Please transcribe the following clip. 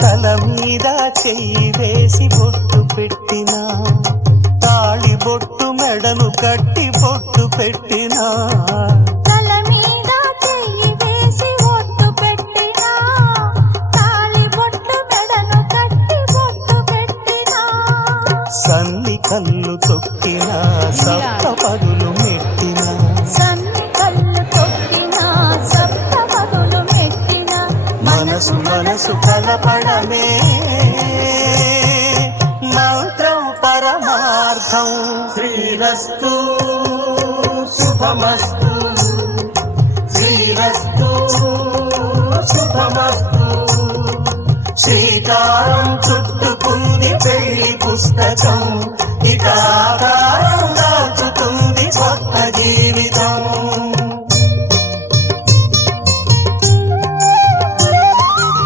తల మీద చెయ్యి వేసి బొట్టు పెట్టినా, తాళి బొట్టు మెడను కట్టి బొట్టు పెట్టినా, తల మీద చెయ్యి వేసి బొట్టు పెట్టినా, తాళి బొట్టు మెడను కట్టి బొట్టు పెట్టినా, సన్ని కళ్ళు తొక్కినా సప్త పదులు మెట్టినా, సన్ని కళ్ళు తొక్కినా సప్త పదులు మెట్టినా, మనసు మనసు కలపడమే మంత్రం పరమార్థం. శ్రీరస్తు శుభమస్తు, శ్రీరస్తు శుభమస్తు. శ్రీకారం చుట్టుకుంది పెళ్లి పుస్తకం, ఇక ఆకారం